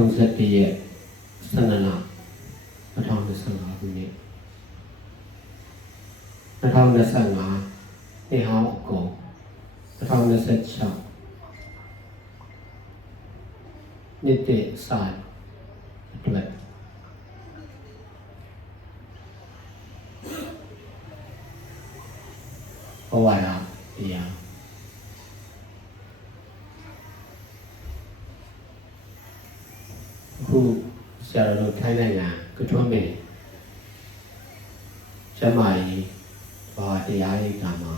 31ရက်12လ2025ခုနှစ်2025နှစ်ဟောင်းအကုန်2026နှစ်တည်းစာအတွက်ဘဝရာတရားအခုဆရာတော်ထိုင်းနိုင်ငံကထွန်းပင်ကျမကြီးဘာတရားရိပ်တာမှာ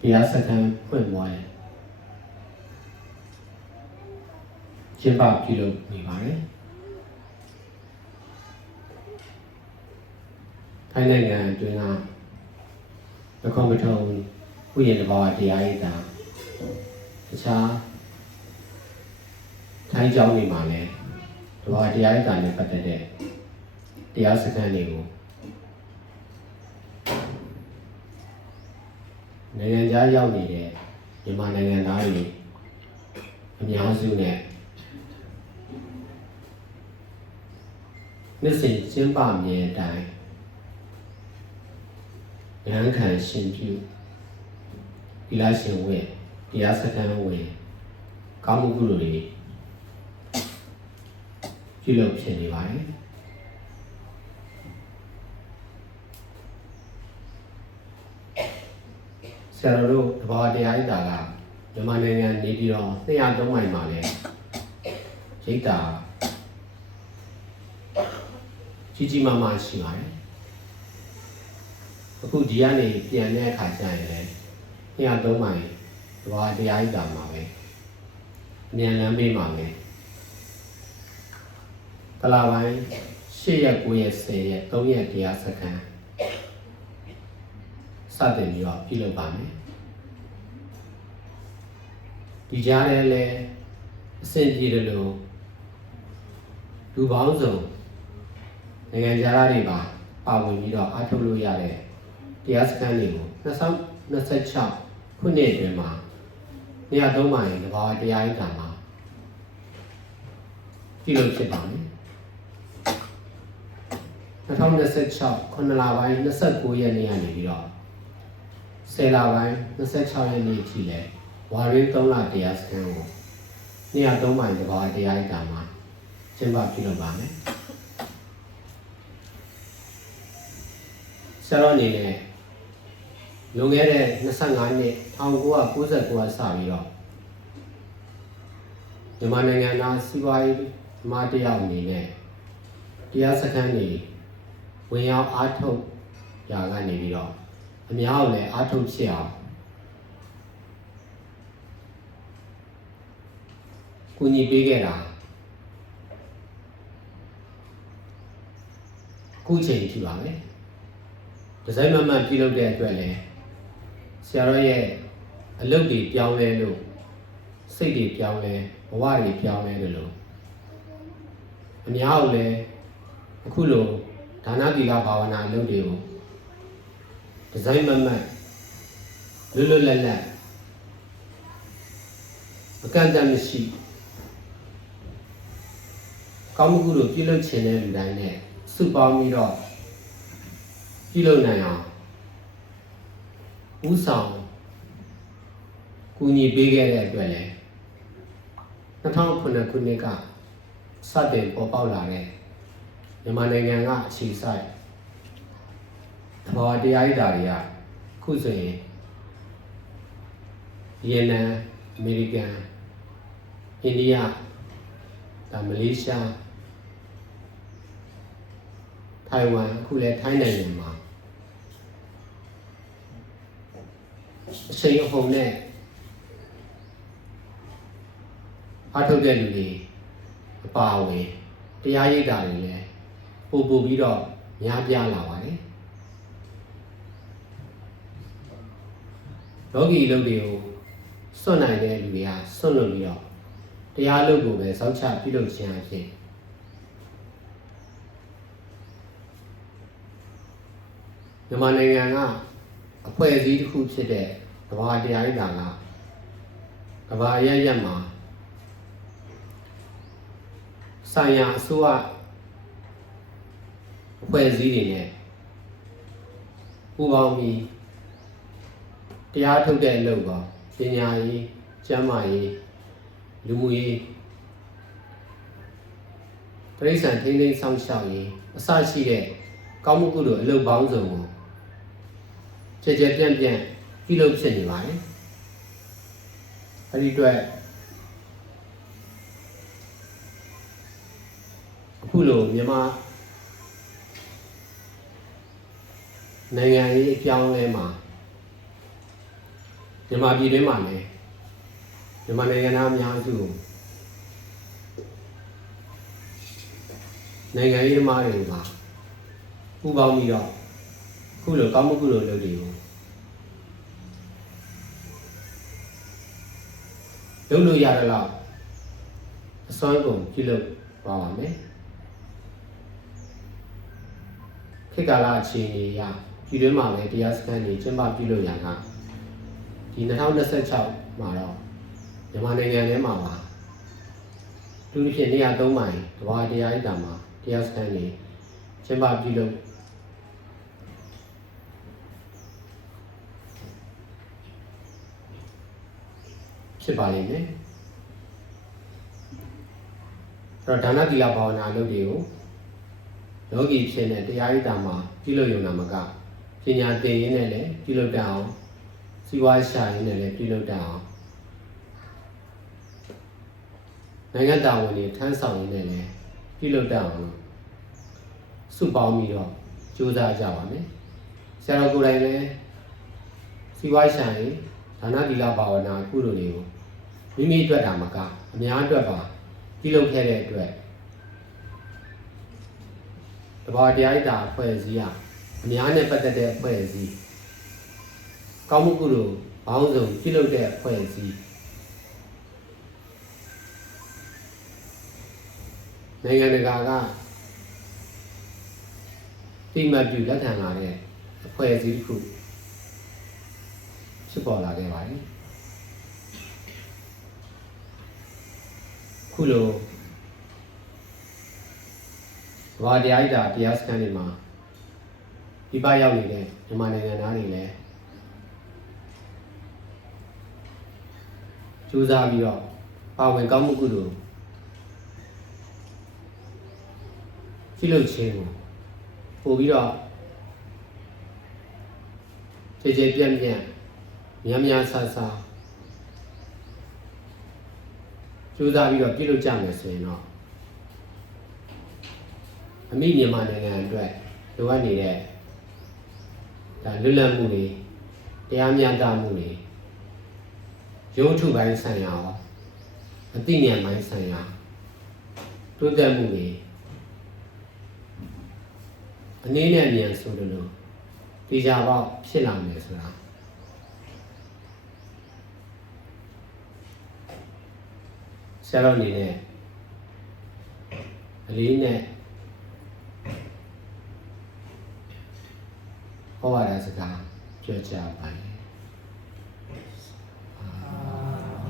တရားစခန်းဖွင့်ပွဲကျင်းပပြုလုပ်နေပါတယ်ထိုင်းနိုင်ငံအတွင်းကပခုံးပထုံဥယျာဉ်တစ်ပါးတရားရိပ်တာတခြားထိုင်းကျောင်းတွေမှာလည်းဒီဘာတရားရိပ်တာနဲ့ပတ်သက်တဲ့တရားစခန်းတွေကိုနိုင်ငံခြားရောက်နေတဲ့မြန်မာနိုင်ငံသားတွေအများစုနဲ့နှစ်စဉ်ကျင်းပမြဲအတိုင်းဉာဏ်ခံရှင်ပြုဒီလားရှင်ဝဲတရားစခန်းဝဲကောင်းမှုကုသိုလ်တွေပြုလုပ်ဖြစ်နေပါတယ်ဆရာတော်တို့တဘာတရားရိပ်တာကမြန်မာနိုင်ငံနေပြည်တော်203မိုင်မှာလည်းရိပ်တာကြီးကြီးမားမားရှိပါတယ်အခုဒီကနေပြန်တဲ့အခါကျရင်လည်း203မိုင်တဘာတရားရိပ်တာမှာပဲအမြန်လမ်းမေးမှာပဲတလပိုင်း8ရက်9ရက်10ရက်3ရက်တရားစခန်းစတင်ပြီးတော့ပြုလုပ်ပါမယ်ဒီကြားထဲလည်းအဆင်ပြေတယ်လို့လူပေါင်းစုံနိုင်ငံခြားသားတွေပါပါဝင်ပြီးတော့အားထုတ်လို့ရတဲ့တရားစခန်းတွေကို2026ခုနှစ်အတွင်းမှာ203မိုင်တဘာတရားရိပ်တာမှာပြုလုပ်ဖြစ်ပါမယ်2026ခုနှစ်လပိုင်း29ရက်နေ့ကနေပြီးတော့10လပိုင်း26ရက်နေ့အထိလဲဝါရင်း3လတရားစခန်းကို203မိုင်တဘာတရားရိပ်တာမှာကျင်းပပြုလုပ်ပါမယ်ဆရာတော်အနေနဲ့လွန်ခဲ့တဲ့25နှစ်1999ကစပြီးတော့မြန်မာနိုင်ငံသားစီးပွားရေးဓမ္မတရားအနေနဲ့တရားစခန်းတွေဝင်ရောက်အားထုတ်ရာကနေပြီးတော့အများကိုလည်းအားထုတ်ဖြစ်အောင်ကူညီပေးခဲ့တာခုချိန်ထိပါပဲဒီဇိုင်းမမှန်ပြုလုပ်တဲ့အတွက်လည်းဆရာတော်ရဲ့အလုပ်တွေပြောင်းလဲလို့စိတ်တွေပြောင်းလဲဘဝတွေပြောင်းလဲတယ်လို့အများကိုလည်းအခုလိုဒါနသီလဘာဝနာအလုပ်တွေကိုဒီဇိုင်းမမှန်လွတ်လွတ်လပ်လပ်အကန့်အသတ်မရှိကောင်းမှုကိုပြုလုပ်ခြင်းတဲ့လူတိုင်းနဲ့စုပေါင်းပြီးတော့ပြုလုပ်နိုင်အောင်ဥဆောင်ကူညီပေးခဲ့တဲ့အတွက်လည်း2009ခုနှစ်ကစတင်ပေါ်ပေါက်လာတဲ့မြန်မာနိုင်ငံကအခြေစိုက်သဘာဝတရားရိပ်တာတွေကခုဆိုရင်ဗီယက်နမ်အမေရိကန်အိန္ဒိယမလေးရှားထိုင်ဝမ်အခုလည်းထိုင်းနိုင်ငံမှာအချိန်အဟုန်နဲ့အားထုတ်တဲ့လူတွေအပါအဝင်တရားရိပ်တာတွေလည်းပို့ပြီးတော့များပြားလာပါတယ်လောကီလုပ်တွေကိုစွန့်နိုင်တဲ့လူတွေကစွန့်လို့ပြီးတော့တရားလုပ်ကိုပဲစောင့်ချပြုလုပ်ခြင်းအဖြစ်မြန်မာနိုင်ငံကအဖွဲ့အစည်းတစ်ခုဖြစ်တဲ့သဘာဝတရားရိပ်တာက ကဘာရရက်မှာဆိုင်ရာအစိုးရအဖွဲ့အစည်းတွေနဲ့ပူးပေါင်းပြီးတရားထုတ်တဲ့အလုပ်ပါပညာရေးကျန်းမာရေးလူမှုရေးတိရစ္ဆာန်ထိန်းသိမ်းဆောင်ရှောက်ရေးအစရှိတဲ့ကောင်းမှုကုသိုလ်အလုပ်ပေါင်းစုံကိုကြည်ကြဲပြန့်ပြုလုပ်ဖြစ်နေပါတယ်အဲဒီအတွက်အခုလိုမြန်မာနိုင်ငံရေးအပြောင်းအလဲမှာမြန်မာပြည်တွင်းမှာလည်းမြန်မာနိုင်ငံသားအများစုနိုင်ငံရေးသမားတွေမှာပူးပေါင်းပြီးတော့ခုလိုကောင်းမှုကုသိုလ်လုပ်တွေကိုလုပ်လို့ရတယ်လို့အစွမ်းကုန်ပြုလုပ်ပါပါမယ်ခေတ်ကာလအခြေအနေအရပြည်တွင်းမှာလည်းတရားစခန်းတွေကျင်းပပြုလုပ်ရတာဒီ2026မှာတော့မြန်မာနိုင်ငံထဲမှာပါသူတို့ဖြစ်နေရ3မိုင်တဘာတရားဣဒ္ဓမှာတရားစခန်းတွေကျင်းပပြုလုပ်ဖြစ်ပါလိမ့်မယ်အဲ့တော့ဒါနသီလဘာဝနာလုပ်တွေကိုလောကီဖြစ်တဲ့တရားဣဒ္ဓမှာပြုလုပ်ရုံနာမကပညာသင်ရင်းနဲ့လည်းပြုလုပ်တတ်အောင်စီဝါရှာရင်းနဲ့လည်းပြုလုပ်တတ်အောင်နိုင်ငံတာဝန်တွေထမ်းဆောင်ရင်းနဲ့လည်းပြုလုပ်တတ်အောင်စုပေါင်းပြီးတော့ကြိုးစားကြပါမယ်ဆရာတော်ကိုယ်တိုင်လည်းစီဝါရှာရင်းဒါနသီလဘာဝနာကုသိုလ်တွေကိုမိမိအတွက်တာမကအများအတွက်ပါပြုလုပ်ခဲ့တဲ့အတွက်တဘာတရားဣဒ္ဓအဖွဲ့အစည်းကအများနဲ့ပတ်သက်တဲ့အဖွဲ့အစည်းကောင်းမှုကုသိုလ်ဘောင်းစုံပြုလုပ်တဲ့အဖွဲ့အစည်းနိုင်ငံတကာကတိမှတ်ပြုလက်ခံလာတဲ့အဖွဲ့အစည်းတစ်ခုဖြစ်ပေါ်လာခဲ့ပါတယ်ခုလိုဘာတရားဣဒ္ဓတရားစခန်းတွေမှာပြပရောက်နေတဲ့မြန်မာနိုင်ငံသားတွေလည်းကြိုးစားပြီးတော့ပါဝင်ကောင်းမှုကုသိုလ်ပြုလုပ်ခြင်းကိုပို့ပြီးတော့ကြည်ကြည်ပြန့်များဆဆကြိုးစားပြီးတော့ပြုလုပ်ကြမယ်ဆိုရင်တော့အမိမြန်မာနိုင်ငံအတွက်လိုအပ်နေတဲ့ဒါလွတ်လပ်မှုတွေတရားမျှတမှုတွေရုပ်ထုပိုင်းဆိုင်ရာအသိဉာဏ်ပိုင်းဆိုင်ရာတိုးတက်မှုတွေအနည်းနဲ့အမြန်ဆိုလို့ဒီကြပေါက်ဖြစ်လာမယ်ဆိုတာဆရာတော်အနေနဲ့အလေးနဲ့ဟောရတဲ့စကားပြောကြပါတယ်